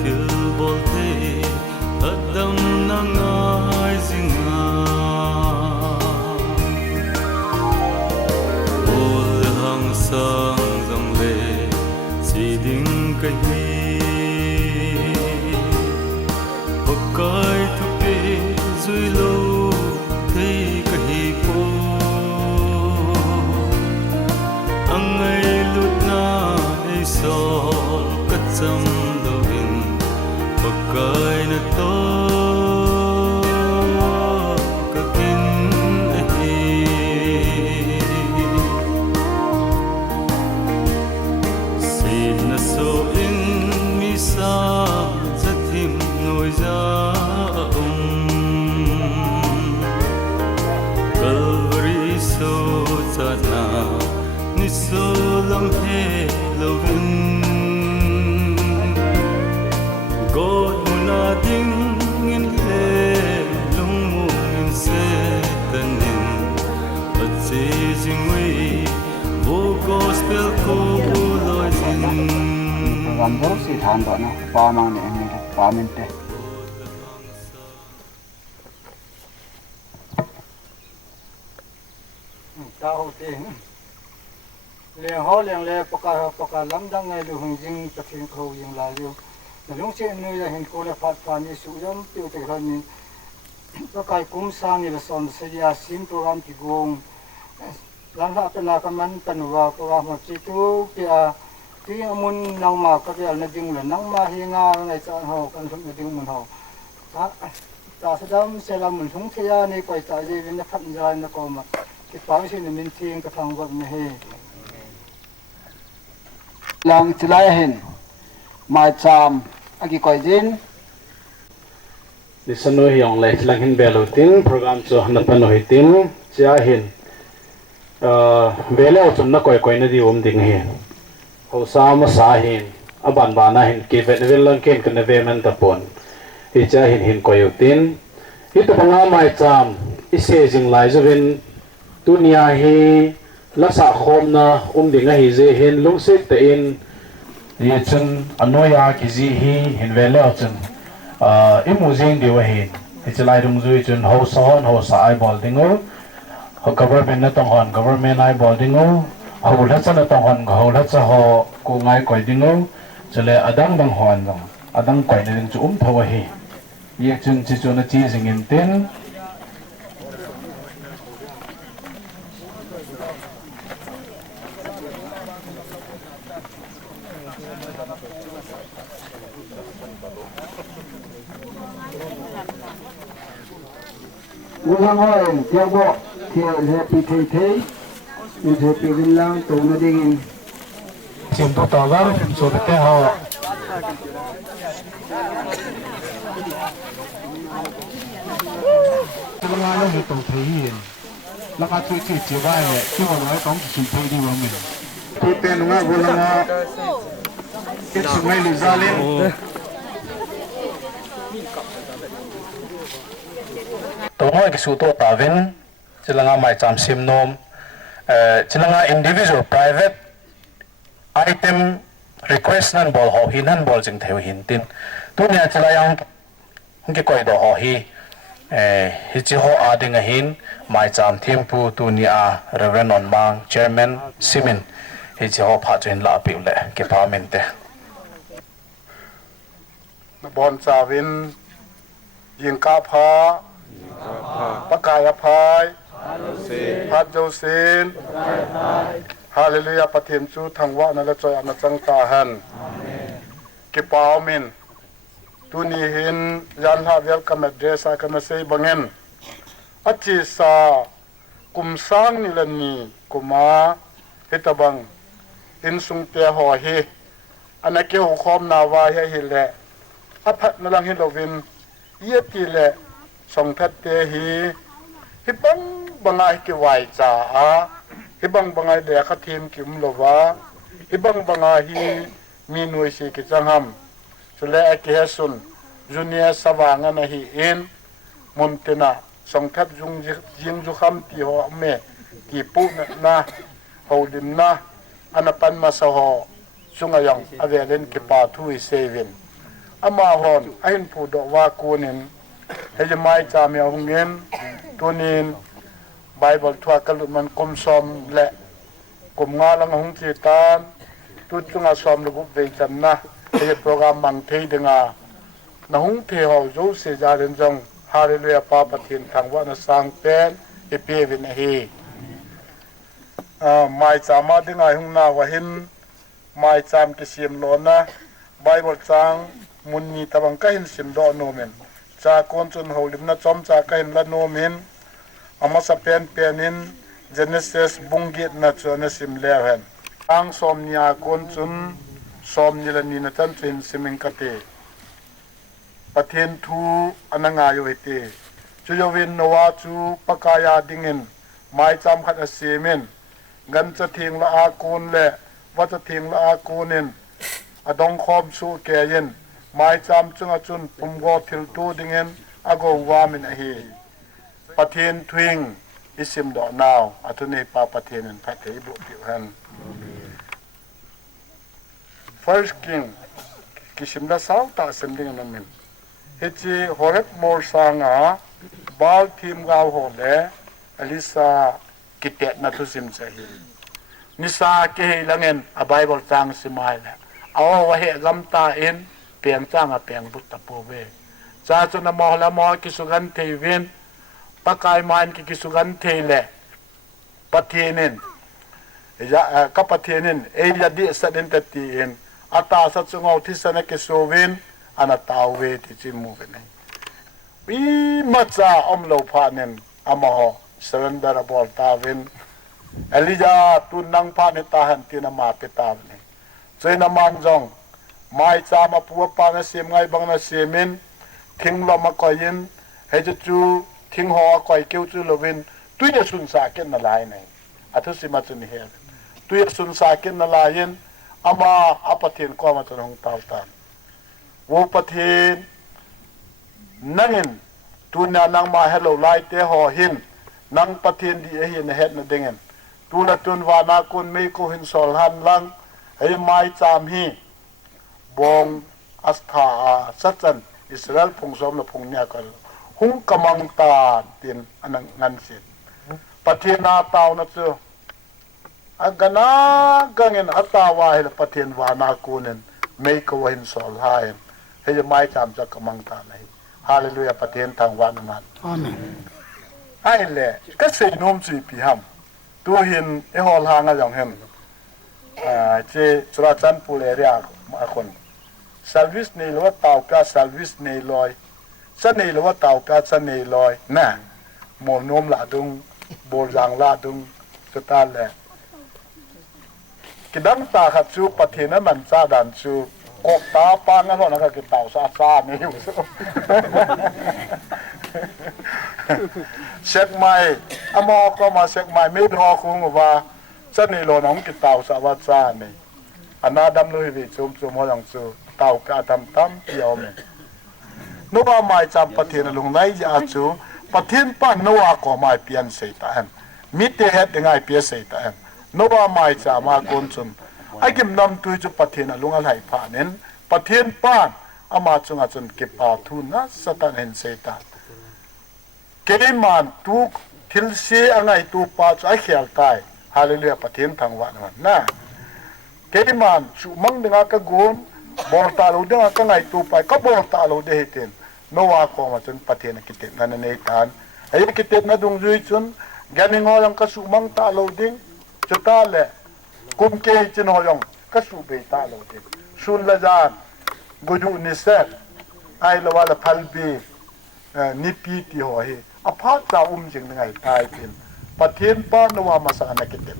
thil bol the adam na ngai zinga bol hang sang dang le si ding kai hi bakai thu pe zui lo thei kai hi po angai lut na ei sol ka cham lovin bakai na to ka kin hi sin na so in mi sa zathim noi za Calvary so chana ni so lam he lovin God muna ding in le lung mung in se tanin at se jing we wo gospel ko loi jin làm dấu si than đó nó pa mang này mình pa mình thế tao tiền liền hó liền lẹ baka lắm đang ngày lưu hùng dinh tập hiện khâu dinh lại lưu lúc trên nơi là hiện cô là phát phản như sụi lắm tiêu thực hơn như có cái cúng sang như là son xây ra sim program thì gồm làm raเป็นlà cái mình tận vào program một chi tu kiaที่มุนนังมาก็จะนั่งดิ่งเลยนังมาเฮียงาในจานหอกันทุกดิ่งมุนหอตาสะดำเสลามุนสงเทียในก่อยตาเจวินพันยานก็มาที่ปังสินมินทิงกับทางวัดนี่หลังจะไล่เห็นมาจามอากิก่อยจินดิฉันรู้อย่างไรหลังเห็นเบลูตินโปรแกรมจะนับเป็นหน่วยตินจะเห็นเบลเอาจนนักก่อยๆนั่นดีผมดิ่งเห็นเขาสามสาหินอบานบานาหินกีเวทเวลลังเกนกันเวมันตะปนที่จะหินก่อยตินที่ตัวงาไม่จำอิเซจิงไลจะเป็นตุนยาฮีลักษณะคมนะดิ่งให้เจหินลุงเสกเตอินยี่จนอนุญากิจีฮีหินเวลเอาจนอิมูจิงดีวะหินที่จะไล่ดุงจุยจนเขาซ้อนเขาสายบอลดิงโอเขา government นั่นต้องหอน government ไอ้บอลดิงโอเขาหลักษณะต้องหอนเขาหลักษณะเขากูง่ายก่อยดิงโอจะเลยอดังบังหอนบังอดังก่อยในดึงจุ่มทว่าฮียี่จนจิจุนจีสิงเงินเต้นวุ้งห้อยเที่ยวบ่เที่ยวเฮปีเทเทมีเฮปีวิลลังตัวนั่นเองเสียงตัวต่อว่าสุดแต่เขาจะลงมาแล้วมีตัวเทียนแล้วก็ช่วยจีบไว้ที่ว่าไว้ต้องสิ่งที่ดีว่ามันตัวเต้นว่าบุญละเก็บสิ่งไม่ลิซาเลนตัวน้อยกิสุตัวตาวินจะลงมาไม่จำซิมโนมจะลงมา individual private item request นั่นบอลหอหินนั่นบอลจึงเทวหินตินตัวเนี้ยจะลายังกี่ก่อยดอกหอฮีฮิจิโฮอาดิงหินไม่จำทีมผู้ตัวนี้เรเวนอนบาง chairman ซิมินฮิจิโฮพาจุนลาปิวเล่เก็บพามินเตบอลจาวินยิงกาพาปะกายพายพัดโจซินฮาเลลูยาปะเทียนจูทางวะนั่นละจอยอนาจังตาหันกิปาวมินตุนีหินยันฮาเวลกัมเดรสากัมเซบังเงินอจิสากุมสังนิลนีกุมาเฮตบังอินสุงเตียหอเฮอันนั้นเกี่ยวกับความนาวาเฮหิเลอภัทนลังฮิโลวินเยติเลสองทัดเตหีฮิบังบังไอกิวายจ่าฮิบังบังไอเดียขัดทีมกิมโลวาฮิบังบังไอฮีมีหน่วยสีกิจังหัมสุเลอกิเฮสุนจูเนียสว่างนะฮีอินมุนตินาสองทัดจุงยิงจุคำที่หัวเมที่ปูนะฮาวดินนะอันนั้นปันมาสหจุงยังอเวเลนกิปาทุยเซวิน อามาหอนไอ้หินผู้ดอกว่ากูนินเฮจะไม่จามีเอาหงเงินตัวนินไบเบิลทัวกลุมันกลมซอมและกลมงาลังหงจีตานตุดจุงอาซอมระบบเวจันนะเฮโปรแกรมบังเทดึงอาหงเทหอจูเสจาเรนจงฮาเลลูยาปาปะเทียนทางว่านะสังเป็นเอเปวินเฮไม่จามาดึงอาหงนาวะหินไม่จามกิเสียมโลนะไบเบิลจังมุนนีตะบังก็เห็นสิมดอโนเมนจากคนจนหูลิมนะจอมจากก็เห็นละโนเมนอามาสเปนเปียนินเจเนซิสบุงกิตนะจวนสิมเลวเห็นอังสมนียคนจนสมนิลนีนะจันทรินสิมิงกเตประเทศทูอนังอายุเตจุยวินนวาจูปกายาดิงินไม่จำขัดเสียมินกันจะทิ้งละอากูนและว่าจะทิ้งละอากูนินอดองคอมสู้แกยินไม่จำจึงจุนปุ่มโกทิลตูดิงินอากวามินเฮประเทศทวิงอิสิมดอกนาวอัตุนีปาประเทศนั้นพัฒน์บุตรฮัน First King กิสิมดาสาวตาเสมดิ่งนั่นมินเฮจิฮอร์เรตมอร์สังอาบาลทีมกาวโฮเลอลิซากิเตนัทุสิมเซฮินิสาเกฮิลังเงินอไบเบิลจังสิมายเลเอาวะเหกัมตาอินเปียงจังอเปียงบุตตะโปเวจาจุนมอละมอกิสุกันเทวินปะกายมันกิสุกันเทเลปะเทนินยะกับปะเทนินเอยาดิสะดินตะตีอินอัตาสัจงเอาที่สนะกิสุวินอันตาเวติจิมูเวนัยวิมัจจาอมโลภานินอมหอสรันดาระบอลตาวินเอลิจาตุนังพานิตาหันตินามาเปตาวินเจนามันจงไม่จามาปัวปานะเสียมไงบังนะเสียมินทิ้งลมมาคอยยินเฮจจูทิ้งหอคอยเกี่ยวจูลวินตุยสุนสาเกนนาลายไงอัตุสิมาจุนเฮลตุยสุนสาเกนนาลายินอามาอปะเทียนก็มาจุนหงตาวตานวูปะเทียนนั่งอินตุนนังมาเฮลโลไลเตหอหินนังปะเทียนดีเฮนเฮดนะดิงินตุนตุนวานากุนไม่กูหินสอลหันลังเฮไม่จามฮีบงอัสถาสัจจันอิสราเอลพงสมและพงเนี่ยกันหุงกำมังตาเตียนอันนั้นเสียประเทศนาตาวนะเจ้าอันกันนะกังเงินอัตตาวาเฮลประเทศวานากูนินไม่ก็ว่าหินสอลหายเฮจะไม่จำจากกำมังตาเลยฮาเลลูยาประเทศทางวานามันอาเมนไอ้แหละก็เสียนุ่มจีพีฮัมตัวหินไอฮอลหางอะไรอย่างเห็นเจสุราจันปูเลเรียมาคนservice นี่หรือว่าเตาแก๊ส service นี่ลอยสันนี่หรือว่าเตาแก๊สสันนี่ลอยน่ะหมอนุ่มละดุงโบราณละดุงสุดท้ายแหละกิดังตาขัดชูปะเทนะมันซาดันชูกบตาปางงั้นหรอกนะกิเตาซาซานี่อยู่เช็คไม่อมอก็มาเช็คไม่ไม่รอคงว่าสันนี่โลน้องกิเตาสาวัซานี่อันน่าดำลุยวิจุมจุมหัวหลังชูเต่ากาทำตั้มเกี่ยวเนี่ยนัวไม่จำประเทศลุงไนยาจูประเทศป้านัวก็ไม่เปลี่ยนเสียตามมิเตเหตุยังไงเปลี่ยนเสียตามนัวไม่จำมาคนจุนไอ้กิมนำตัวจุประเทศลุงอะไรผ่านเน้นประเทศป้าอามาจุงอาจุนเก็บอาทุนนะสตันเห็นเสียตาเกลิมันทุกทิลเสียอะไรตัวป้าจะไอ้เขียลตายฮาเลลูยาประเทศทางวันมันนะเกลิมันชูมังดึงอากากุนบอลตาลูเด้งก็ไงตัวไปก็บอลตาลูเดหิตินโนวาก็มาจนปะเทนกิเตนันเนตันไอ้กิเตนัดงจุยจนแกนิงอยังก็สูมังตาลูดิ้งจุดตาเล่กุมเกยจินอยังก็สูเบตาลูดิ้งสุนละจานกุจูนิเซตไอ้ละวาละพัลบีนิปีติหัวเฮอพาตาจึงไงตายเป็นปะเทนป้านวามาสังนักกิเตน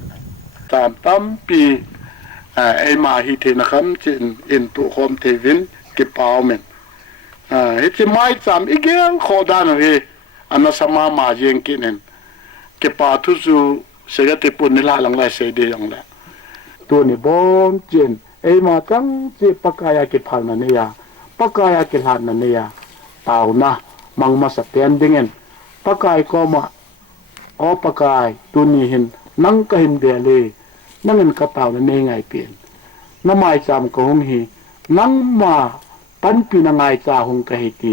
ตามตั้มปีไอ้มาฮิตนะครับจินอินตุคอมเทวินเก็บเอาเมนฮิตไม่จำอีกอย่างขอดานเลยอันนั้นสมามาเยงกินเก็บเอาทุจูเสียติปุ่นนี่ละหลังไรเสียดีอย่างละตัวนี้บอมจินไอ้มาจังจีปากายากิพันนันเนี่ยปากายากิพันนันเนี่ยเต่านะมังมาสเตียนดิ่งปากายก็มาปากายตัวนี้เห็นนั่งก็เห็นเดียเลยนั่งเงินกระเป๋านั่นเองไงเปลี่ยนน้ำไม้จำก็หงหีนั่งมา ตันปีนังไงจ่าหงกะหิตี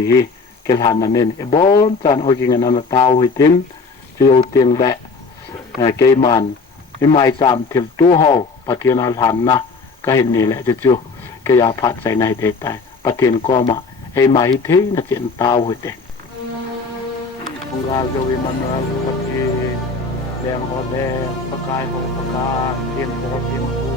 เกลหันนั่นเองบอนจานโอกิงนันตาวหิตินจิโอเตียงแบะเกมันไม่ไม่จามถึงตัวเฮาปะเทียนหันนะก็เห็นนี่แหละจู่ๆก็ยาพัดใส่ในเดตายปะเทียนก็มาไอ้มาหิทีน่ะเจนตาวหิเตองราโยวิมันราปะเทีแดงโอแดงปะกายโอปะกายเทียนโอเทียนกู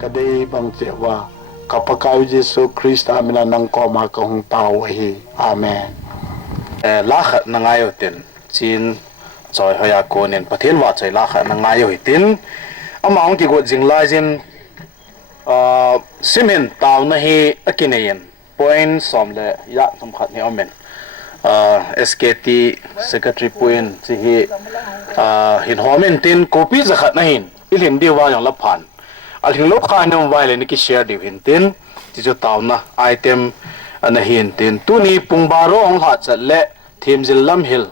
ก็ได้บังเสียว่าข้าพเจ้าเยซูคริสต์อามินานังก็มากงตาวเฮอาเมนลาขะนังไงอยู่ตินจีนจอยหอยากรเนประเทศว่าใจลาขะนังไงอยู่ตินอามาองที่กดจิงไลจินซิมเห็นตาวนะเฮอกินเอง point สอมเลยยะสำคัญนี่อาเมนSKT Secretary Point ที่เห็นหัวเมนตินกูปีจะขัดนะเห็นอีเห็นดีว่าอย่างละผ่านอันที่ลบค่าเนี่ยไว้เลยนี่ก็แชร์ดีเห็นตินที่จะตาวนะไอเทมอันนั้นเห็นตินตัวนี้ปุ่งบาร์องหัดจะเละทีมจิลลัมฮิล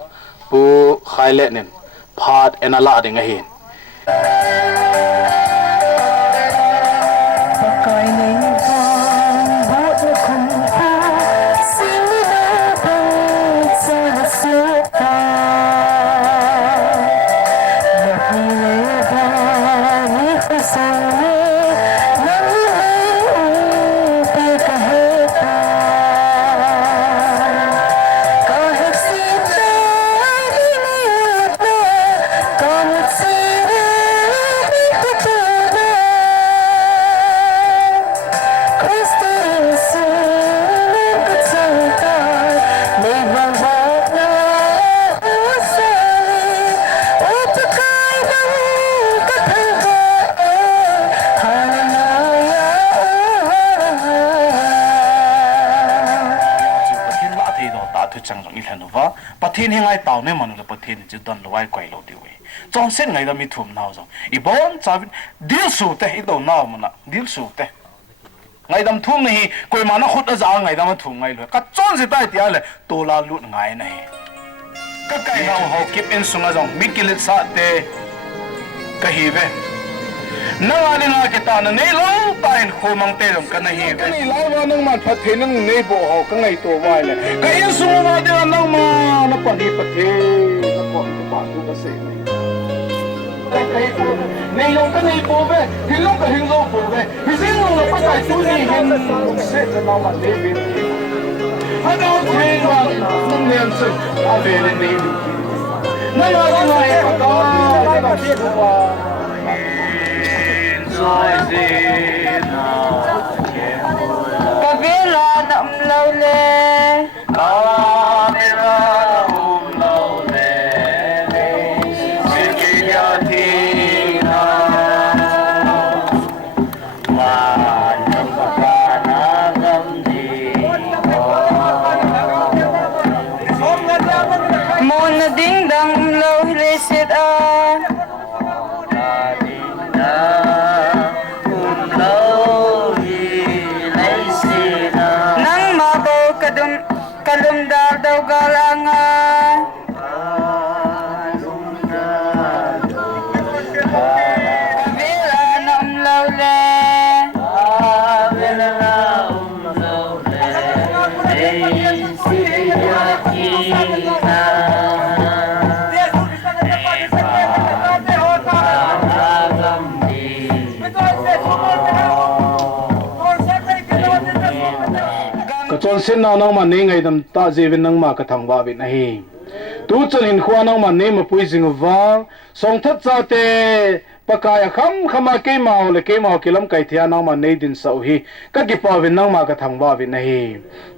ปูไข่เละเนี่ยพาดเอ็นอะไรเด้งเห็นประเทศยังไงเต่าเนี่ยมันเลยประเทศจะดันลอยไกลเราดีเว้ยจอนเส้นไงเรามีทุ่มน่าวจังอีบอนจ่าวินดิลสูเตะอีตัวน่าวมันน่ะดิลสูเตะไงดำทุ่มนี่กุยมันน่ะขุดจะเอาไงดำมันทุ่มไงเลยก็จอนสิได้ที่อะไรตัวลาลุดไงนี่ก็ไก่เราเขาเก็บอินสุงจังมิกิลิสาเตะก็ฮีเว้นั่งอะไรนั่งกิตาเนี่ยล้อตายโคมังเตะลงกันนี่ก็นี่ล้อว่านั่งมาพัดเทนั่งเนี่ยบ่เขาก็ไงตัวไว้เลยก็อินสุงมาเดี๋ยวนั่งมานับปฏิปเทนับปฏิปตุกเสนีนี่ลงก็นี่ปูเว้หินลงก็หินลงปูเว้หินลงแล้วก็ใส่ตู้นี่หินเสร็จแล้วนั่งมาเดบินฮัลโหลเทวันนั่งเรียนสึกอาเวรนี่นั่งอะไรนั่งก็ต้องนั่งมาเที่ยวว่ากะเวลานำเราเลยมนดิ้งดังเราเลยเสียดาย จนเส้นนางมันนี่ไงดำตาเจวินนางมากระทำว่าวินฮีตูจนเห็นขวานางมันนี่มาปุยสิงว่าส่งทัดจ่าเตปากายคำขมาเกยมาเลยเกยมากิลำไก่เทียนางมันนี่ดินสาวฮีก็กิปาวินนางมากระทำว่าวินฮี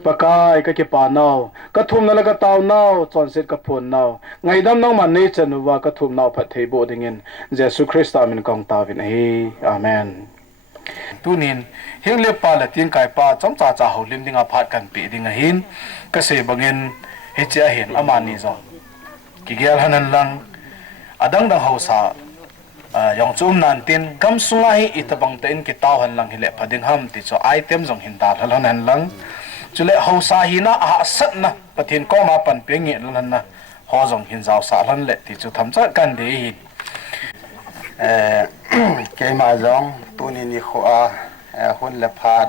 ปากายก็กิปานาวก็ทุ่มนั่นละก็ตาวนาวจนเสร็จก็พูนนาวไงดำนางมันนี่จะนึกว่าก็ทุ่มนาวพัดเทโบดิ่งเยซูคริสต์อามินกองตาวินฮีอาเมนตูนินเฮงเล็บปลาและตีนไก่ปลาจอมจ่าจ่าหูลิมดิ่งอาพัดกันปีดิ่งหินก็เสบังเงินเฮเจเห็นอามานีจงกิเกลฮันลังอดังดังเฮาซายองจุมนันตินกำสุงไออิตบังเตนกิตาวฮันลังฮิเลพดิงฮัมติโจไอเทมจงหินดาลฮันลังจุเลเฮาซาฮินะอาสัตนะปะทินก็มาปันเปียงเงลันนะฮอจงหินจาวสาลันเลติโจทำจัดกันดีเกมาจงตัวนี้นี่ขวาหุ่นละพัด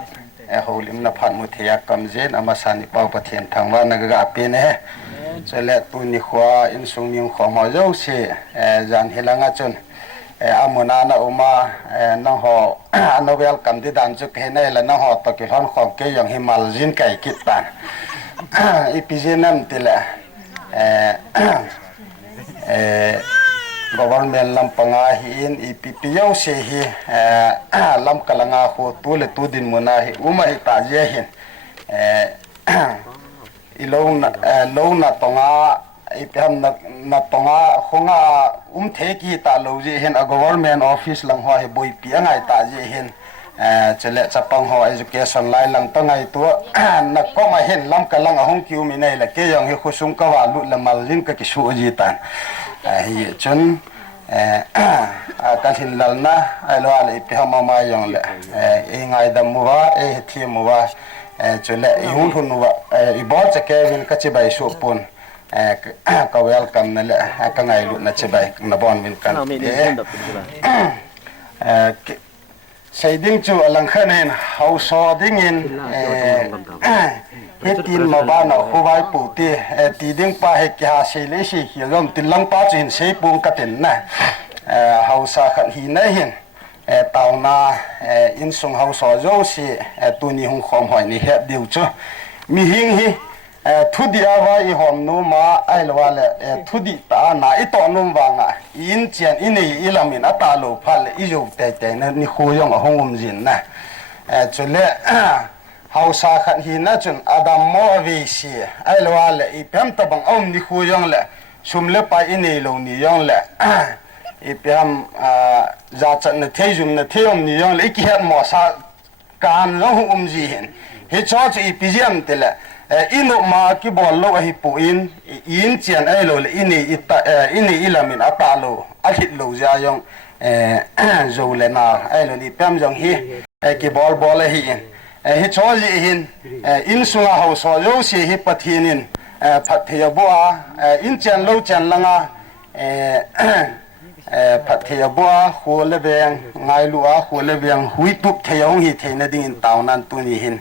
หูลิมละพัดมุทยากรรมเจนอามาสานิปาวประเทศทางว่านกกาเป็นจะเละตัวนี้ขวาอินสุนิมของหมอเจ้าเสียจันฮิลังจนอามุนานาอุมาน้องหอโนเวลกัมที่ดันจุกเห็นแล้วน้องหอตะกี้ห้องของเกยังฮิมาลจินไก่กิตตันอีพีเจนัมติละgovernment lampanga hin ippio se hi lam kalanga ho tule tudin muna hi uma ita je hin ilona tonga ipam na tonga khonga theki ta lo je hin a government office lang ho hi boi pi angai ta je hin chele chapang ho education lai lang tangai tu na ko ma hin lam kalanga hong kiu mi nei la ke yong hi khusung ka wa lu la malin ka ki su ji tan hi chun kan hin lalna ai lo ala ipi hama ma yong le ngai dam muwa thi muwa chule i hun hun wa i bo cha ke win ka chi bai su pun ka welcome na le ka ngai lu na chi bai na bon win kan sai ding chu alang khanen hau so ding in hetin ma ba na huwai pu ti ti ding pa he kya se le si hilom tilang pa chin sei pung ka ten na hau sa khan hi na hin taw na in sung hau so zo si tu ni hung khom hoi ni he diu chu mi hing hi thu dia wa i hom nu ma ai lo le thu di ta na i to num wa nga in chen in nei ilamin ata lo phal i yo te te na ni khu yong a hongum jin na chule hausa khan hi na chun adam mo vi si ai lo le i pem ta bang om ni khu yong le sum le pa i nei lo ni yong le i pem za chan na thei zum na theom ni yong le ki hat mo sa kan lo hum ji hin he cho chi i pjam te le ino ma ki bol lo hi pu in chian ai lo le ini ilamin ata lo a hit lo ja yong zo le na ai lo ni pem jong hi ki bol hi hi cho ji hin in sunga ho so yo si hi pathinin phathia bo in chian lo chian langa phathia bo ho le beng ngai lu a ho le beng hui tup theyong hi theina ding in taw nan tu ni hin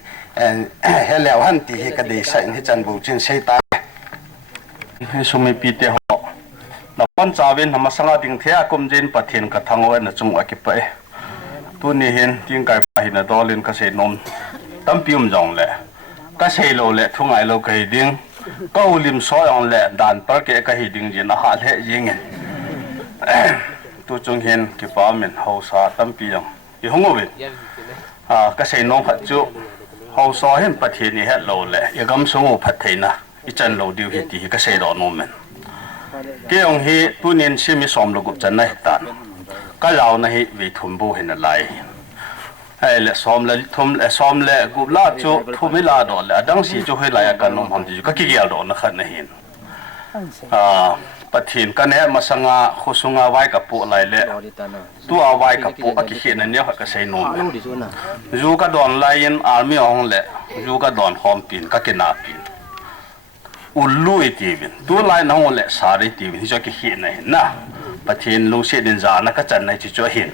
hello han ti hi ka de sa in hi chan bu chin sei ta hi sumi pi te ho na pon chawin hama sanga ding thea kum jin pathin ka thango na chung akipa tu ni hin ting kai pa hi na dolin ka se nom tam pium jong le ka sei lo le thungai lo kai ding ko lim so yong le dan par ke ka hi ding jin a ha le jing tu chung hin ki pa min ho sa tam pi jong i hongo wi ka sei nom phat chu hậu so hiện bát thiên ni hết lâu lệ, y gam sung u bát thiên na, y chân lâu điều hiện thì cái xe đó nôm men. Cái ông hi tu niên xem mi xóm lục chân này tan, cái lão này vì thùng bu hiện lại, hay là xóm lệ gục lá cho thùng mi lá đó lệ, đang si cho hơi lại cái nôm hòn thì cái kia đó nó khăn này hiện. Bát thiên cái này mà sang khu sung vai cái bộ lại lệ, tu vai cái bộ cái hiện này cái xe nôm. Dù cái đòn lion army ông lệ, dù cái đòn hòm pin, cái na pin, ului tivi, tu lion ông lệ sari tivi, thì cho cái hiện này na, bắt hiện lu sẽ đến giá na cái chân này chỉ cho hiện,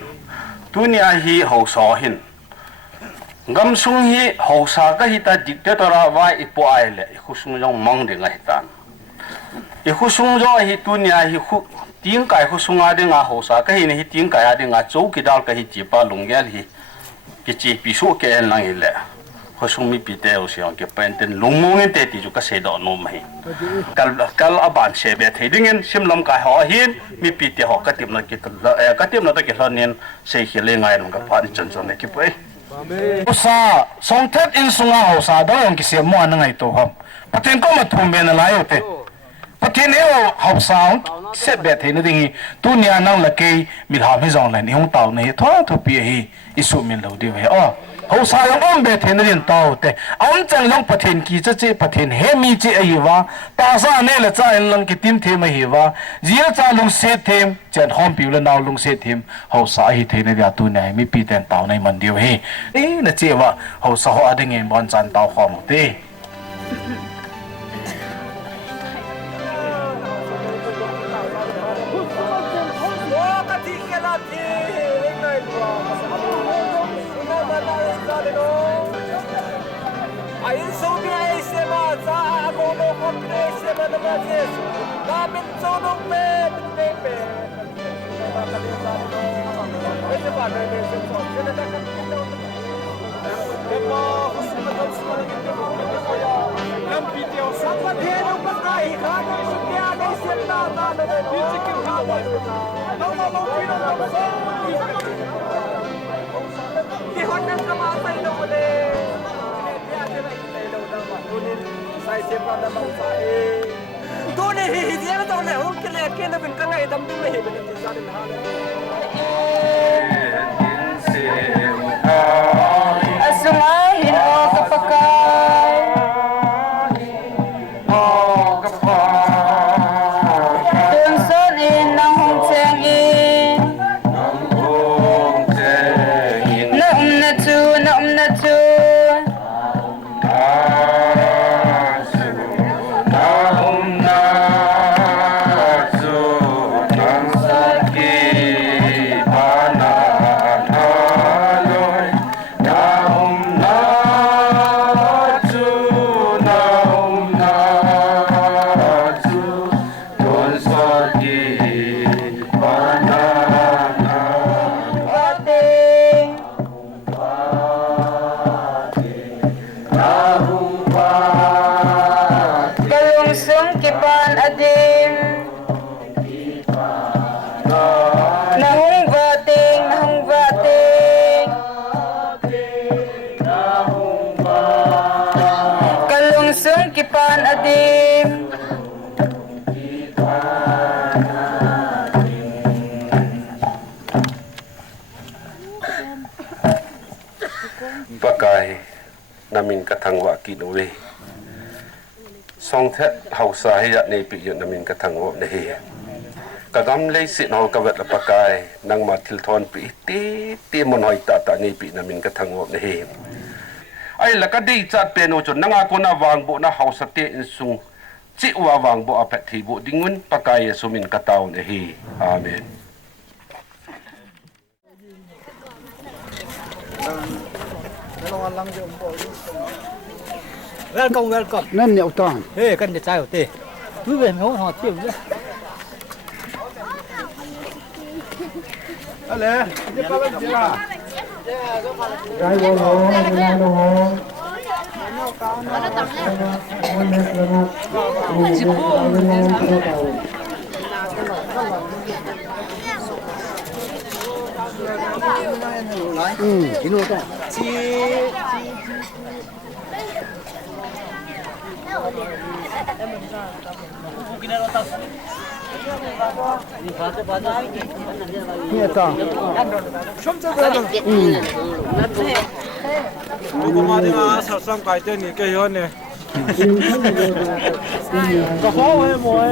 tu nia hi hậu sò hiện, gam sung hi hậu sa cái hi ta dictate ra vai ipo ai lệ, khu sung trong mong để ngay tan, khu sung cho hi tu nia hi khu tiếng cái khu sung ai để ngã hậu sa cái hi này tiếng cái ai để ngã châu cái đào cái hi chỉ pa lùng ghé hi cái chỉ ví dụ cái anh lang ile, เขาช่วงมีปีเตลเสียงเก็บเป็นเต็นลงมงเงินเตติจุกเสดอนมให้กัลอบานเชเบทให้ดิ่งเงินชิมลำกายหอหินมีปีเตหอกกระติมนักกิจกระติมนักกิจตอนนี้เสียขี้เลี้ยงไงลงกับผ่านจนจนในกิบเอ้อุษาสองเทศอินสุงาอุษาดอยองกิเสียมัวนั่งไงตัวครับประเทศก็มาทุ่มเบนอะไรอยู่เตประเทศเอวหอบสาวเสพเบ็ดเห็นดิ่งตัวนี้นั่งละเกยมีหาไม่จองเลยนี่ห้องเต่าเนี่ยท้อทุบปีฮีอิสุมินเหล่าเดียวอ๋อหอบสาวยังเบ็ดเห็นดิ่งเต่าเตอันจังยังประเทศกี่จะเจประเทศเฮมีเจไอวะตาซาเนี่ยละจ้าลังกิติมเทมฮีวะเจียจ้าลุงเสเทมจันหอมผิวละนาวลุงเสเทมหอบสาวฮีเทนเดียตัวเนี่ยมีปีแต่เต่าในมันเดียวเฮน่ะเจวะหอบสาวอะไรเงี้ยบอลจันเต่าขอมเตAsungahin o kapakay Tunsonin ng hongtengin Naum na tu kipan adim Bagai namin katangwa kinuwi song thet hausa hiya nei pi yu namin katangwa ne hi kagam lei sit no kawet la pakai nang ma thil thon pi ti mon hoi ta nei pi namin katangwa ne hi ai la ka dei chat pe no chon nanga ko na wang bo na hausa te in sung chi wa wang bo apet thi bo dingun pakai sumin kataw ne hi amen Welcome. Nên nhậu toàn. Ê, cần để trai của tê. Cứ về mấy họ tiệm nữa. Allez, đi qua bên kia. Cái vô hồ, cái vô hồ. Cái nô to. Nghe to. Cô mà đi mà sao xong cái tên này cây hơn nè. Có khó hay mồi.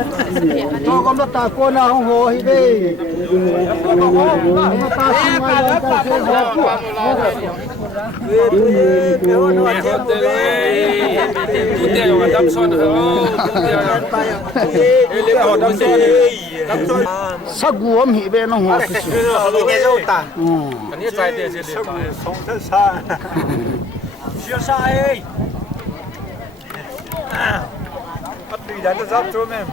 Cho con ta cô nào không hồ thì đi. Có khó mà ta không ai ta sẽ hồ. Sắc guom hi bên nó hoa cái gì? Anh ấy trái tiền gì để sống rất xa. Chưa sai. Bắt đi đánh giáp cho em.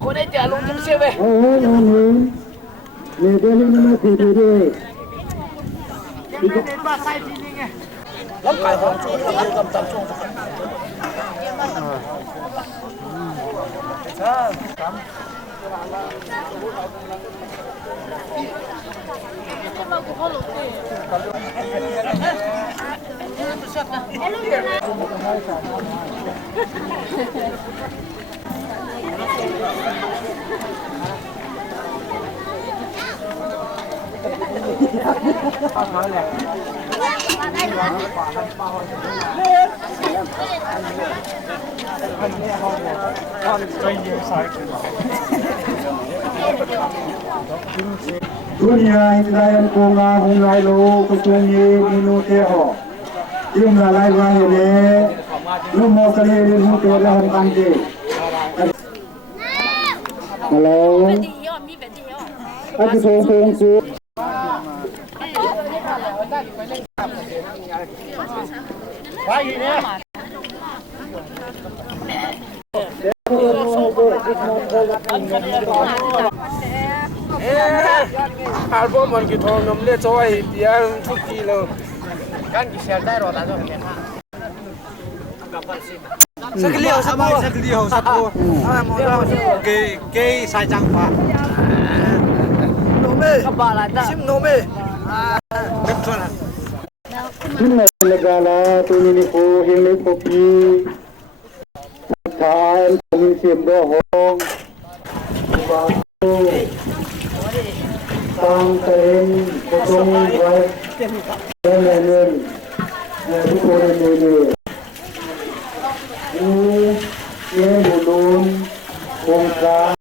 Cô đấy trả luôn trong xe về. lắm cải hòn chú là nhiều cầm tầm chung Dunia hindayan ko nga kung lailo kusungi minute ho. Yung lalay wa hini lumo kalirin mo tirahan kante. Hello. Aku song su. album mình cái thằng nằm lên cho ai thì ăn chút gì luôn cái xe tay rồi là cho mình ha sắc liều sắc liều cái sai trắng quá nô mê sim nô mê biết thôi là Hinna negala tunini ko hinli kopi. Taan kami sim do hong. Tang kain kosong wai. Nenen. Nenu ko nenu. Ye bulun kongka